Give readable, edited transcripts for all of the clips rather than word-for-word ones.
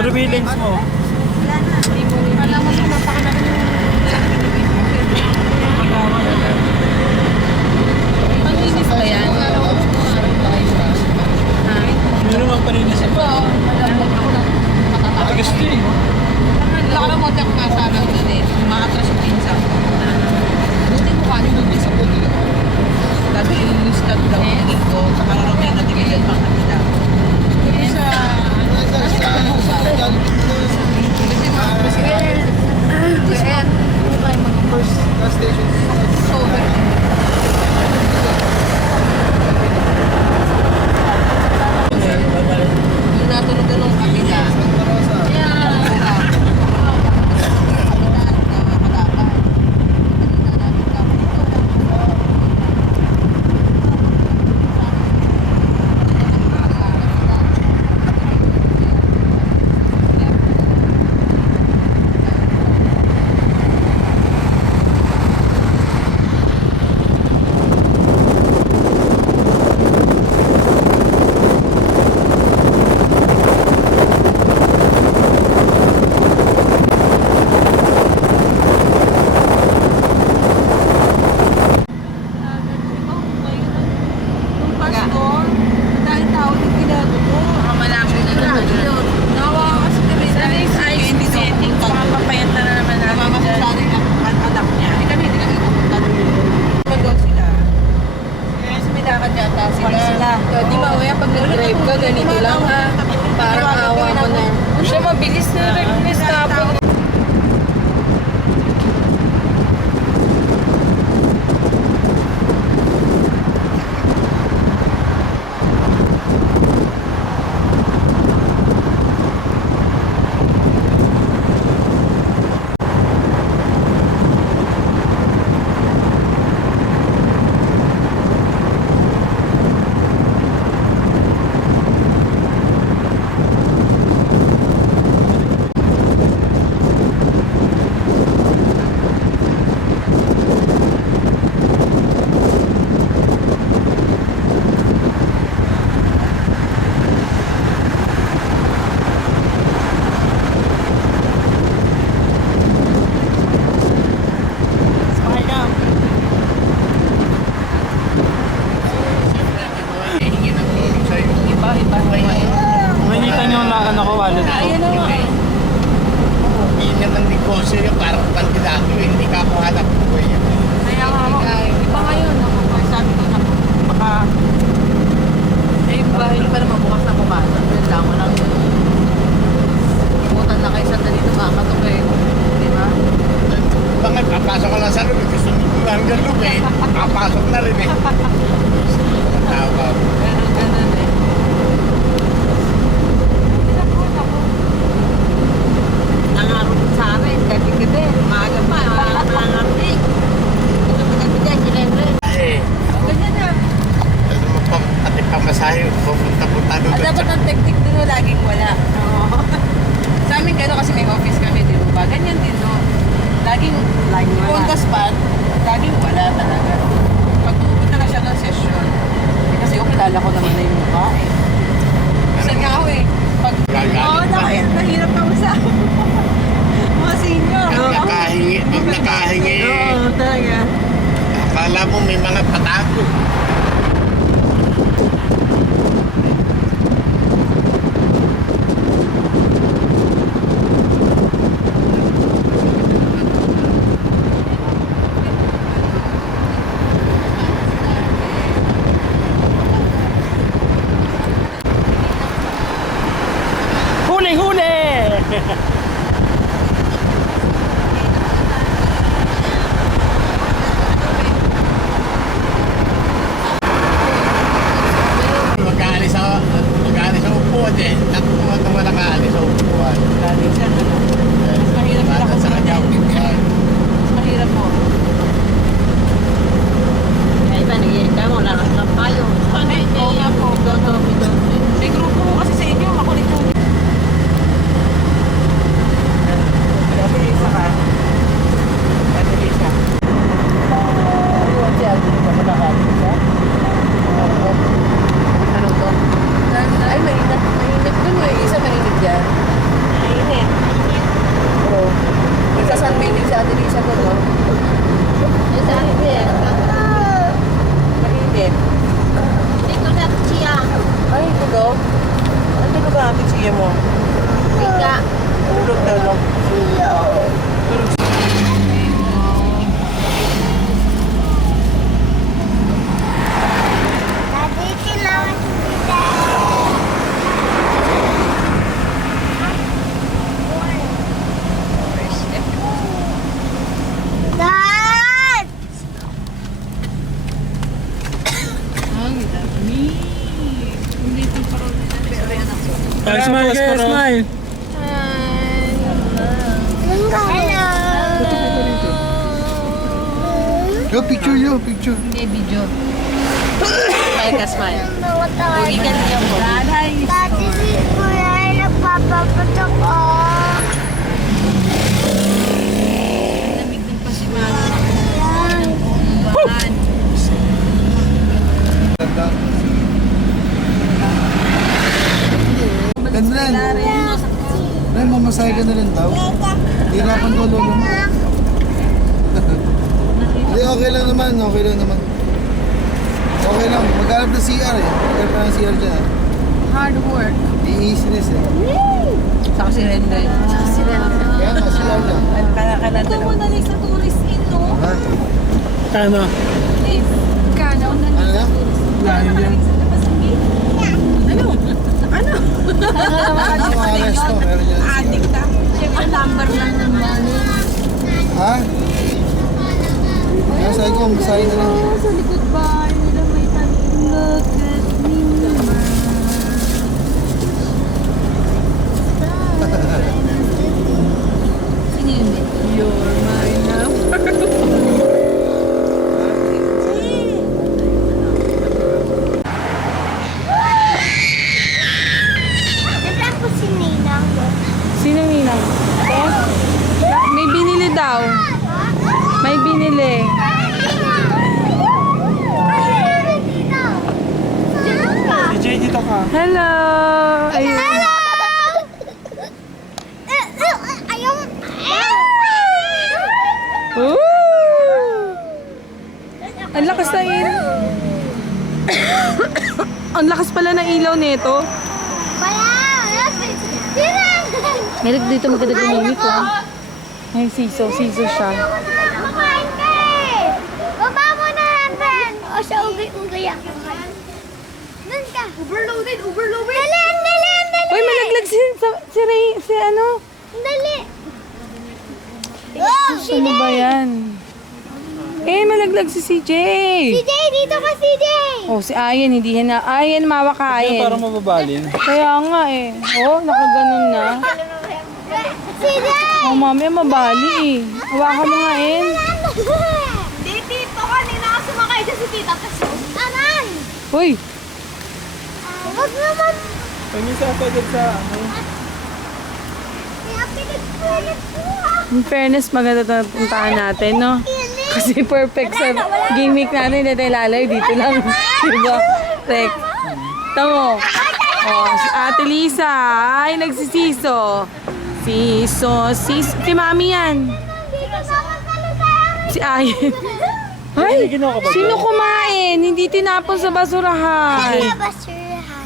Surveillance mo. Alam mo, napakalaki yung panginis ba yan? Meron mga paninis pa. Tagas ko eh. Laka mo tayo kung sana doon eh. Maatras yung pinsa. Buti mo kanya doon sa puti. Lagi yung stag daw ang ko. Sa karang may natigilan pang kanila. Sa... Kasi mga presidente. First station. Yung natulog na nung kapila. Di ba, Uya, pag nag-drive ka, ganito lang ha. Parang awa mo na. Siya mabilis na rin. Nakita niyo ang lakan ako, wallet ko. Hindi naman negosyo yung parang kandidato eh. Hindi ka ako hanap ko eh. Kaya nga ako, iba ngayon, sabi ko na baka iba, hindi pa naman bukas na pumasok. Yun lang, walang imutan na kayo sandali na makakatok eh. Di ba? Bakit papasok ka lang sa loob? Gusto mo hanggang loob eh. Papasok na rin eh. Tawag. Ganun eh. Nangarap sa amin, gabi-gabi, maaga pa, nangarap eh. Gabi-gabi dyan, silempre. Eh. Ganyan na. Ano mo pa, pati pamasahe, pupunta-punta doon. Dapat ang technique doon laging wala. Sa amin gano'n kasi may office kami, di ba? Ganyan din doon. Laging on the spot, laging wala talaga. Pag pupunta na siya ng session, kasi yung kilala ko naman na yung mukha eh. Kasi nga ako eh. Pag, nahirap ka sa mga senior. Pag nakahingi eh. Oo, talaga. Akala mo may mga patako. Huli! Mag-aalis sa upuan eh. Nakuha ka mo nakaalis sa upuan. Mahirap Bata sa kanya. Mahirap po. Ay, ba, nag-iinta mo, lakas ng payo. Oo nga po. May grupo ko kasi sa inyo, makulit yung... Isa ka. Isa. Ayun, siya. Hindi ka makakalit siya. Ano to? Ay, mainit. Mainit dun. May isa mainit dyan. ikaw? Ano tulog ang ating siya mo? Ika. Tulog daw lang. Dad! Smile, smile. Hello! Yo, picture yo, picture. Hindi, video. Smile ka, smile. Pogi ka niya po. Dati si Kuya ay nagpapapatok ko. Lamig din pa si Mami. Yan. Ganda rin. Ren, mamasahe ka na rin daw. Hirapan ko, lolo mo. Hindi, okay lang naman, okay lang naman. Okay lang, maghanap ng CR eh. Maghanap ng CR dyan. Hard work. Di-easiness eh. Saka si Renda. Kaya nga, CR lang. Kailan dalawa. sa tourist in, no? Ha? Ano? Ano na? Layo yan. Ano mga resto? Meron dyan CR. ka. Siyempre, number lang ng money. Ha? Kaya sabi ko, masahe na lang. Sa likod ba? Nila may tanong. Look at me naman. Sino yun? You're my number. Nasaan po si Ninang? Sino ninang? May binili daw. May binili. Si Jay, dito ka. Hello! Ayun. Hello! Ayaw. Ooh! Ang lakas na ilaw. Ang lakas pala ng ilaw nito. Wala! Ninang! May dito maganda gumamit ko. Ay, siso siya. Makain ka eh! Baba mo na natin! O siya ugay-ugay ako. Doon ka! Overloaded! Dali! Uy, malaglag si Ray, si ano? Dali! Oh, Ano ba yan? Eh, malaglag si CJ. CJ! Dito ka, CJ! Oh, si Ayan, hindi yan na. Ayan, mawa ka, Yan, Ayan. parang mababalin. Kaya nga eh. Oh, nakaganon na. CJ! Oh, mami, mabali eh. Hawakan mo nga, En. Di, tito. Kanina ka sumakay dyan si tita. Anan! Uy, Wag naman. Pagin sa pagod sa ano. Kaya pinagpulit ko ah. in fairness, maganda ito na puntahan natin, no? Kasi perfect sa gimmick natin. Dito lalay, dito lang. Diba? Tek. Tamo. Oh, si Ate Lisa. Ay, nagsisiso. Siso. Si Mami yan. Dito naman sa Si Ayen. Ay, sino kumain? Hindi tinapon sa basurahan. basurahan.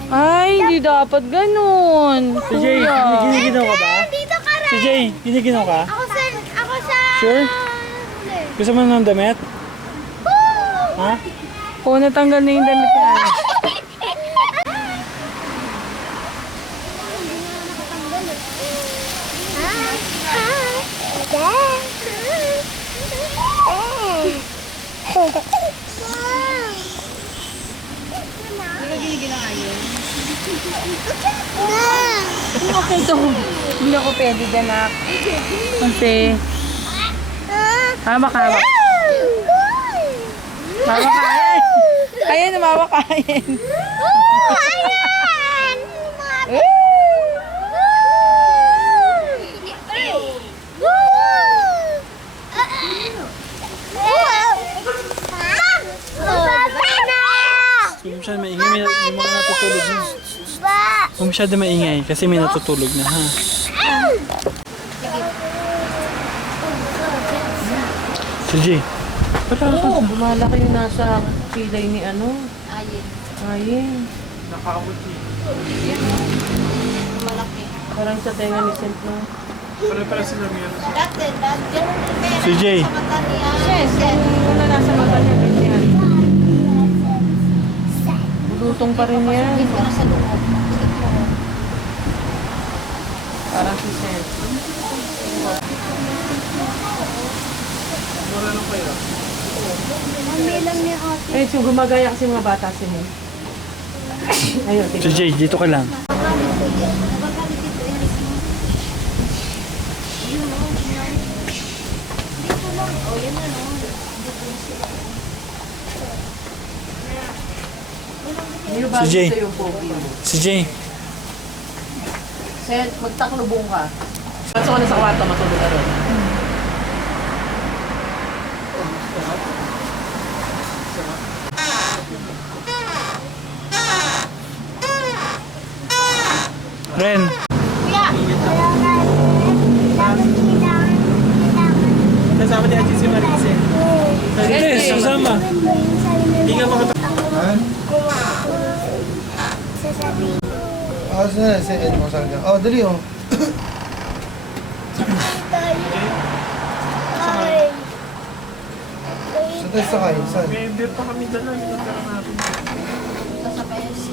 Ay, hindi dapat ganun. Si Jay, Kuya. giniginaw ka ba? Dito ka Si rin. Jay, giniginaw ka? Ako sa... Sure? Gusto mo ng damit? Ha? Oo, natanggal na yung damit na. Okay to. Hindi ako pwede dyan, nak. Kasi, hawak. Hawak ka. Ayan, hawak ka. Ayan. Huwag masyado maingay, may mga natutulog na. Huwag masyado maingay kasi may natutulog na ha. Si Jay, Oo, bumala kayo nasa kilay ni ano. Ayun. Ayen. Nakamuti. Malaki. Parang sa tenga ni Sint, no? Pare-pare sila meron. Dati, ganun yung pera Si Jay. sa mata niya. Yes, yung wala nasa mata niya, ganyan. Bulutong pa rin yan. Dito na sa loob. Parang si Sint. Mura lang kayo. Ang bilang niya ate. Eh, so gumagaya kasi mga bata si Sint. Ayun, Si Jay, dito ka lang. Si Jay. Yung pogi mo. Si Jay. Sen, magtaklubong ka. Pasok ka na sa kwarto, matulog ka ron. Ren. Kuya! Kailangan. Kasama ni Aji si Maricel. Yes, sasama. Hindi ka makata... Ha? Sasabihin. Ah, saan na? Si Ed mo saan ka? Oh, dali oh. Ay. Saan tayo sakay? Saan? May beer pa kami dala. Yung pera natin. Sasabayan si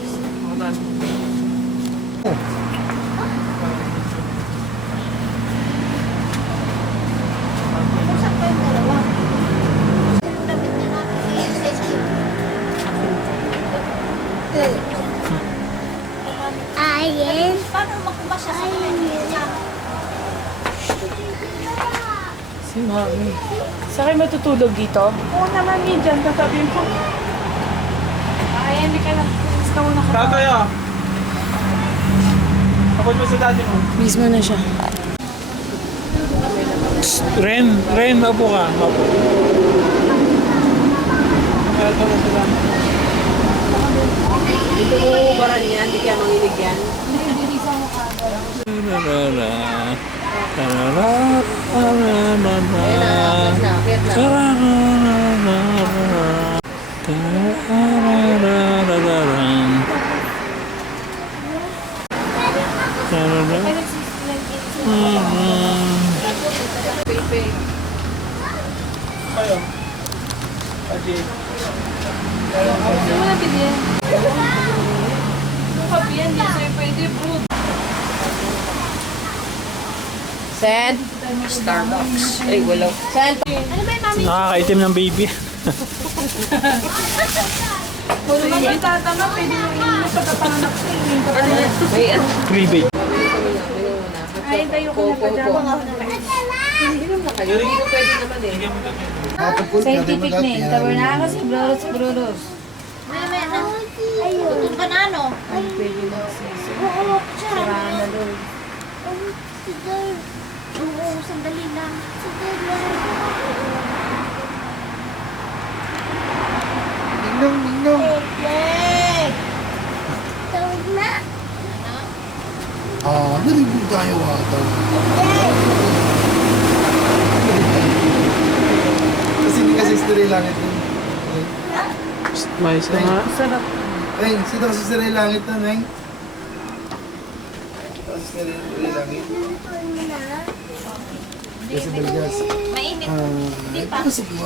Usap ko yung dalawa. Yung damit niya natin sa school. Ayen. Paano magpapasya sa kanya? Si Mami. Sa kayo matutulog dito? Oo naman, dyan. Katabi mo. Ay, hindi ka lang. Gusto mo na ka. Tatay ah. Ako mo sa daddy mo. Mismo na siya. Ren, maupo ka. Maupo. Ito na sila. Dito mo ubaran yan, hindi kaya manginig yan. Tarara. Tarara. Ayun na, akit na, akit na. Pepe. Kayo. Aji. Gusto mo na bilhin? Yung kabihan, di sa'yo pwede, bro. Sen? Starbucks. Ay, wala. Sen? Ano ba yung mami? Nakakaitim ng baby. Puro na may tatama, pwede mo inom sa kapanganak ko. May ano? Freebie. Ay, tayo ko na pa dyan. Inom na kayo. Hindi ko pwede naman eh. Matapos na tayo mag-ati. Tabernacle si Broros Broros. Meme na. Ayun. Tutun ka na ano? Pwede mo sisi. Oo, siya. Sarahan na doon. Si Dor. Oo, sandali lang. Si Dor lang. Ninong, ninong. Yay! Tawag na. Ah, nalibog tayo ata. Kasi hindi kasi story langit yun. May isa nga. Sarap. Ay, sino kasi story langit na, Neng? Kasi story langit. Tutuin mo na. Kasi Belgas. Mainit. Ah, pasok mo.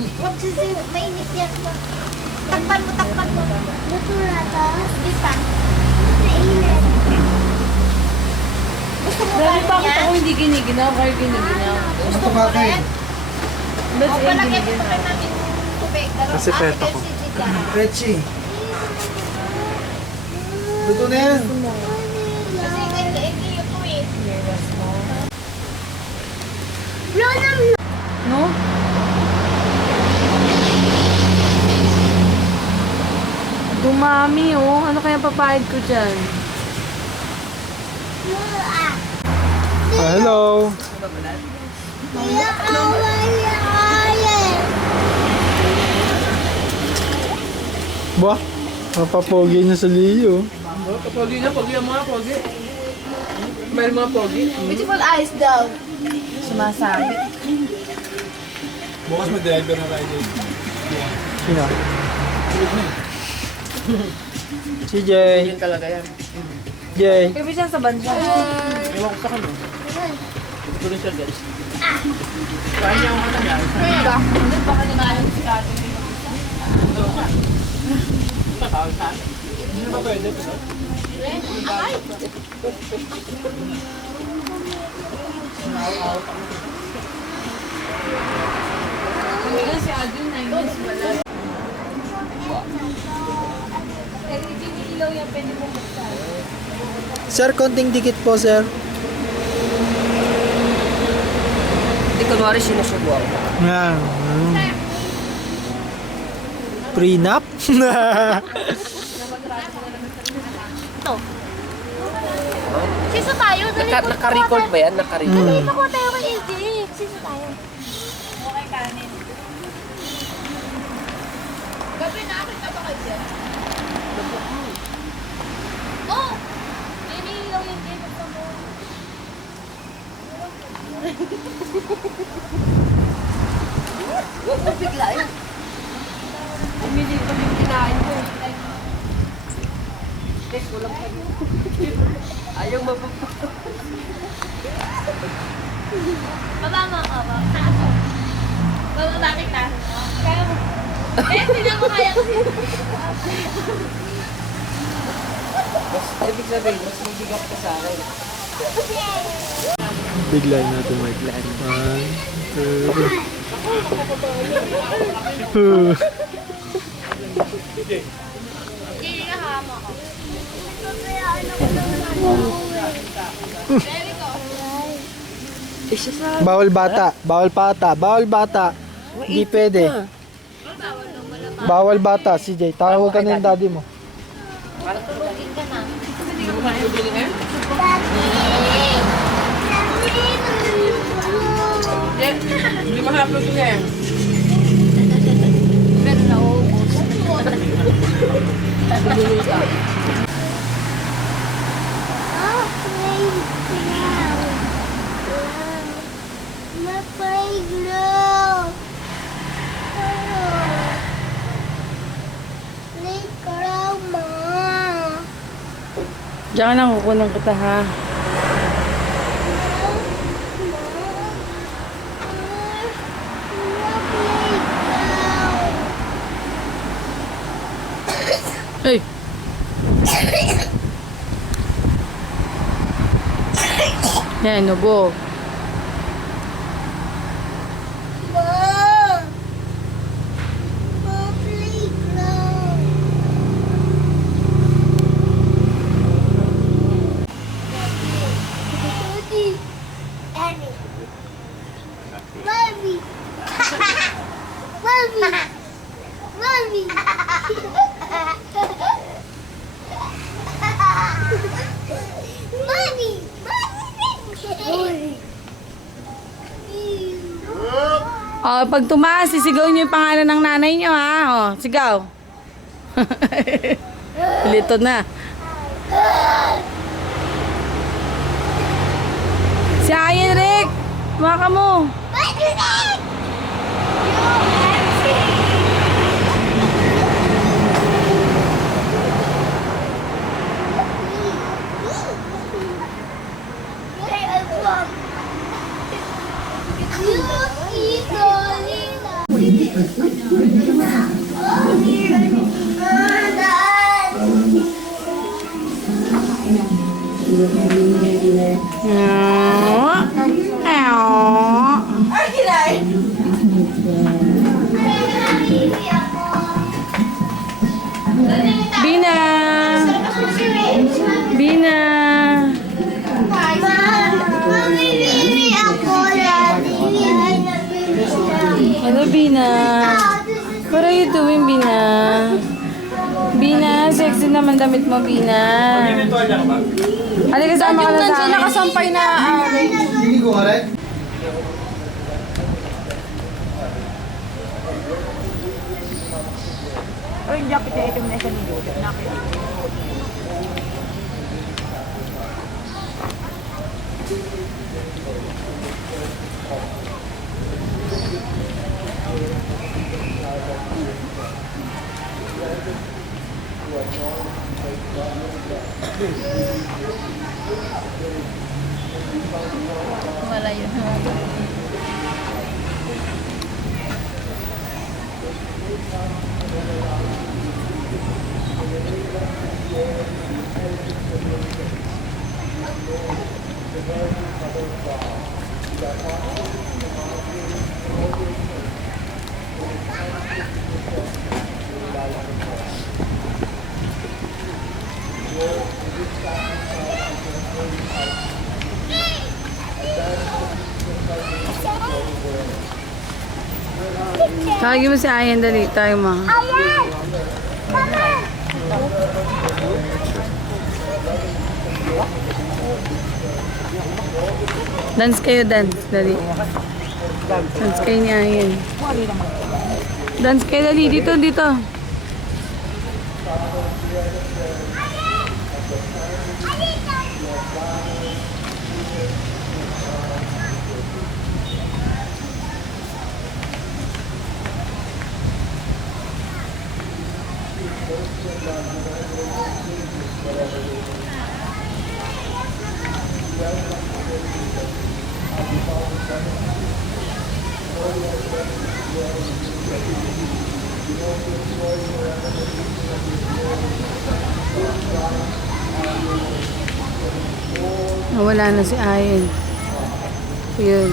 Huwag kasi mainit yan. Takpan mo, takpan mo. Luto na to. Di pa. Mainit. Gusto mo ba Dahil bakit yan? ako hindi giniginaw, kayo giniginaw? Gusto mo Bakit? rin? Ba't O, yung palagyan mo giniginaw? rin namin tubig. Kasi peta ko. Pechi. Luto na yan. Kasi ganyan ito eh. Blow na No? Dumami, oh. Ano kaya papayad ko dyan? Hello. Ba? Mapapogi na sa Leo. Pogi na, pogi ang mga pogi. May mga pogi. Beautiful eyes daw. Sumasabit. Bukas mag-driver na tayo dito. Sino? Si Jay. Yun talaga yan. Jay. Pero siya sa bansa. Ewan ko sa kanya. Tuloy siya guys. Kaya niya ang kanya. Baka nangalan si Kate. Patawag sa akin. Hindi ba pwede ito? Hindi si Adun na yun. Wala. LED ni ilaw yan, pwede mo buksan. Sir, konting dikit po, sir. Hindi kunwari sinusubuan. Yan. Prenup? Sisa tayo. Dali po. Naka-record ba yan? Naka-record. Dali nakuha tayo kay AJ. Sisa tayo. Okay, kanin. Gabi na, akit na ba kayo dyan? Oh! Ninilaw yung game of the morning. Huwag mo bigla yun. Pumili pa yung kinain ko. Guys, walang pa yun. Ayaw mapapapapap. Baba mo ako. Baba, bakit na? Kaya mo. Eh, hindi mo kaya kasi. Mas, ibig sabihin, mas mabigat ka sa akin. Biglayin natin, Mike. 1, 2, 3. Hindi na hama ko. Bawal bata. Bawal bata. Bawal bata. Hindi pwede. Bawal bata, si Jay. Tawag ka na yung daddy mo. Hindi mahaplos niya eh. Pero naubos. Playground. Playground, ma. Diyan ka lang, kukunan kita ha. Hey! Yan, nubo. Ma. Ma, playground. Daddy. Daddy. Mommy. Mommy. Mommy. Mommy. Mommy. Oh, pag tumaas, sisigaw niyo yung pangalan ng nanay niyo ha. Oh, sigaw. Lito na. Si Ayan, Rick. Maka mo. Bina! Bina! Hello, Bina. What are you doing, Bina? Bina, sexy naman damit mo, Bina. Halika, sama ka na sa akin. Nakasampay na. Hindi ko nga rin. Malayo na. Tawagin mo si Ayan, dali. Tayo mo. Ayan! Mama! Dance kayo, dance. Dali. Dance kayo ni Ayan. Dance kayo, dali. Dito, dito. Nawala na si Ayan. Yun.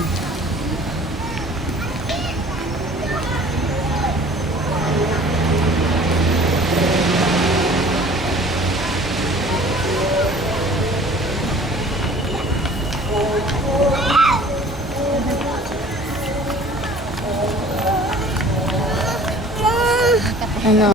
Ano?